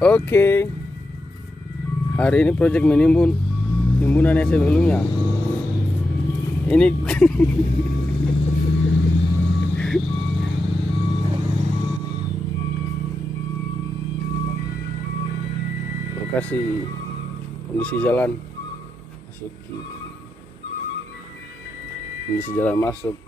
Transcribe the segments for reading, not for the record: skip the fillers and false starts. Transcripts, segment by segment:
Oke. Hari ini proyek menimbun timbunannya sebelumnya. Ini lokasi kondisi jalan masuk.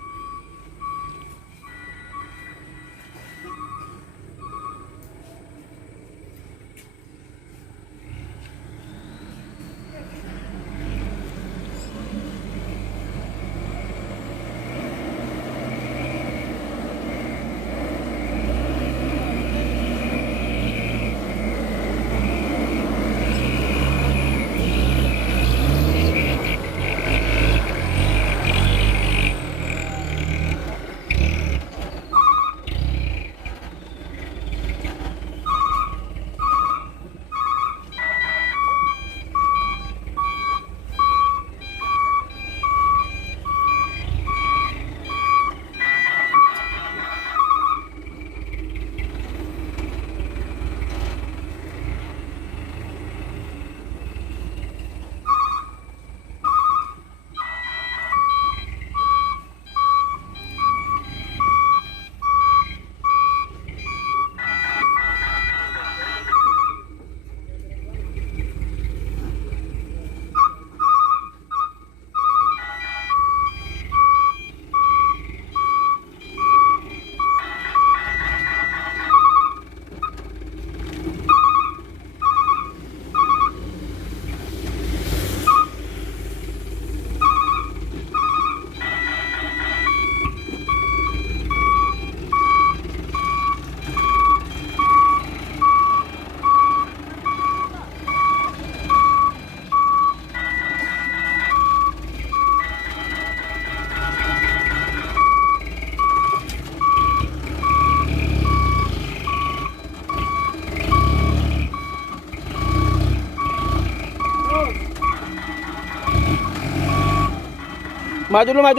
Maju dulu.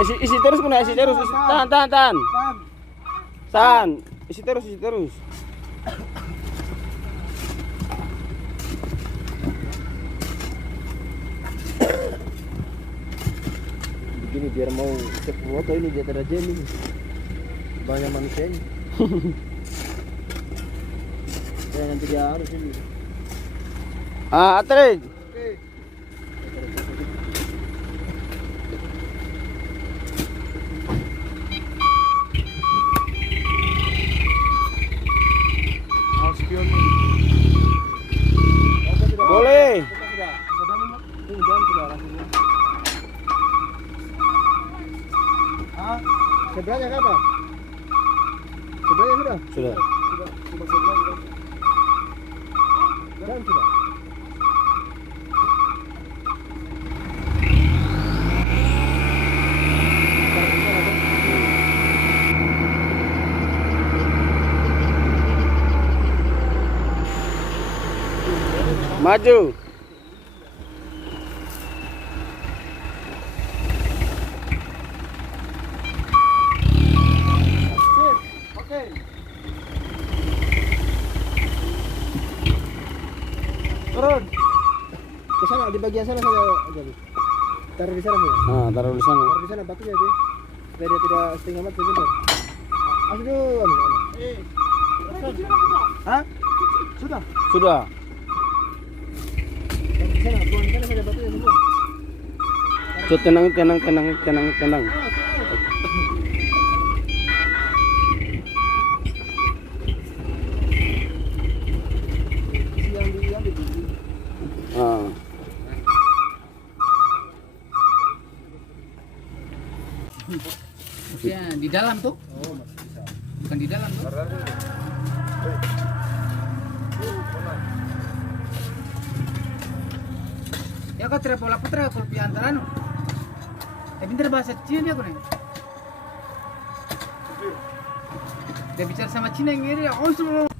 Isi. Isi terus. Tahan. Isi terus. Begini biar mau cek foto ini dia ada jam ini. Banyak manusianya. Ya nanti dia harus ini. Atrik. Oke. Boleh. Sebelahnya apa? Sebelahnya sudah. Dan sudah. Maju. Oke. Turun. Ke sana di bagian sana saja jadi. Taruh di sana ya. Taruh di sana. Taruh di sana batunya dia. Supaya dia tidak setengah mati sebentar. Aduh. Hah? Sudah. Di sana, buang di sana saja batunya semua. So, tenang. dalam tuh. Oh, masih bisa. Bukan di dalam tuh. Ya kau tidak pola putra kalau pi antara no. Tapi pintar bahasa Cina dia kau nih. Dia bicara sama Cina yang ngiri ya. Oh semua.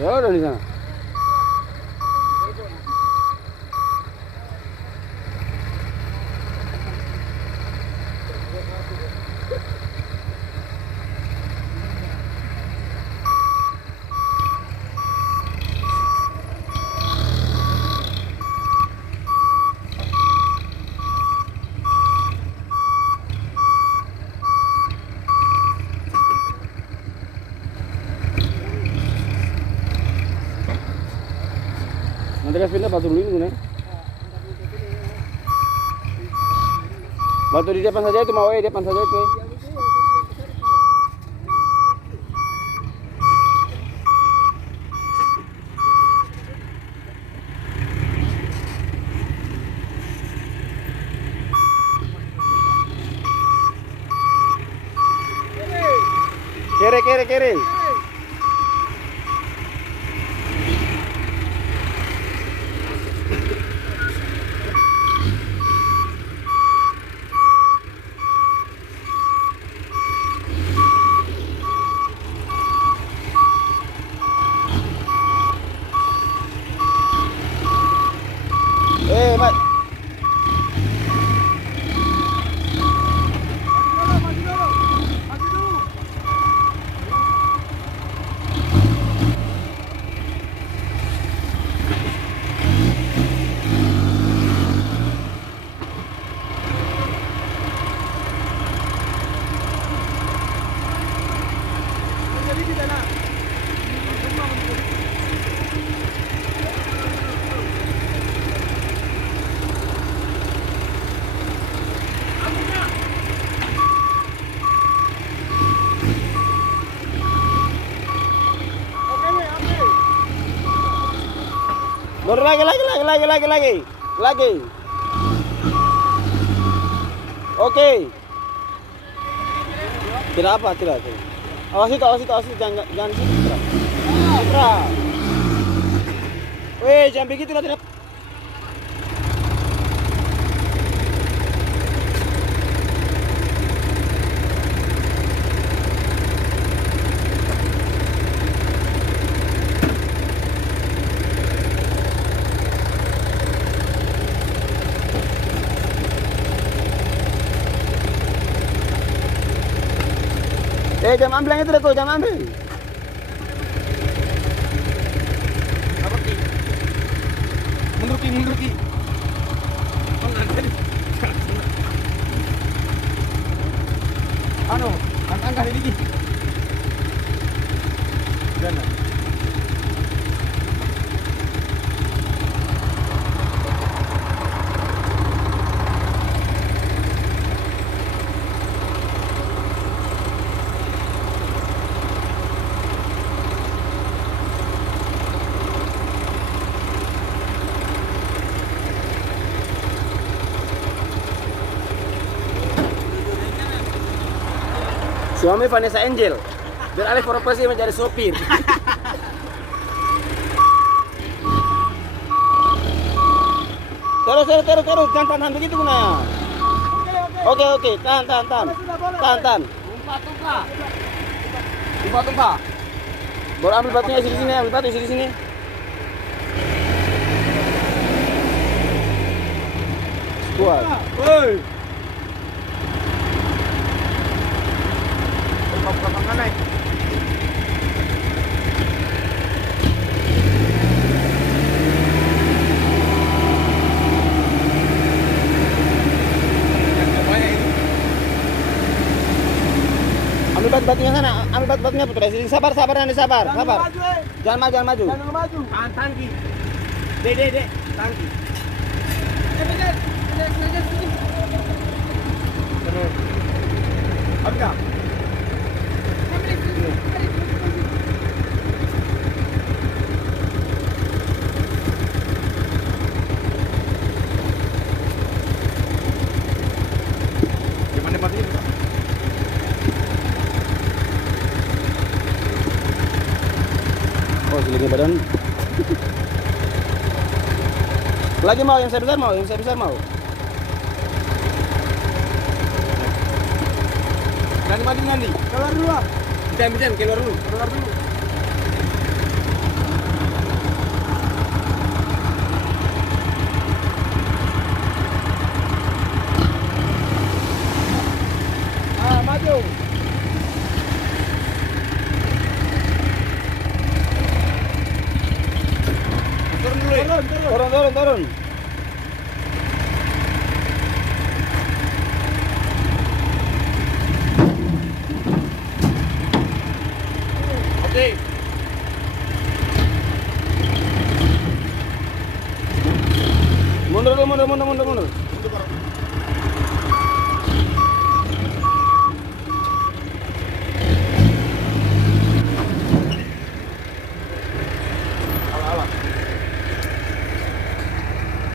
Ya udah di sana. Nanti kasih pindah batu dulu ini nih. Batu di depan saja itu mau depan saja itu. Kiri. Mat. Mundur lagi. Oke. Tidak apa, tidak. Awas itu, jangan situ. Putra. Weh, jangan begitu lah, tidak. Jam ambil yang itu deh, jam ambil. Apa ki? Mundur ki. Anu, angkat ini ki. Dana. Suami Vanessa Angel. Biar alih profesi menjadi sopir. Terus, jangan tahan begitu Guna. Oke, tahan. Tumpah. Baru ambil batunya di sini, ambil batu di sini. kuat. Woi. Belakang naik. Ambil bat-batnya sana, ambil bat-batnya putra. Sabar, sabar, Nani, sabar, sabar. Jangan maju, jangan maju. Jangan maju. Tahan tangki. Dek, tangki. Bener. Terus. Apa? Gimana matinya? Oh, selingin badan. Lagi mau yang saya besar mau, yang saya besar mau. Nanti mati nanti. Keluar dulu lah. Jam, keluar dulu. Keluar dulu. Maju. Turun dulu ya. Turun. Oke. Mundur.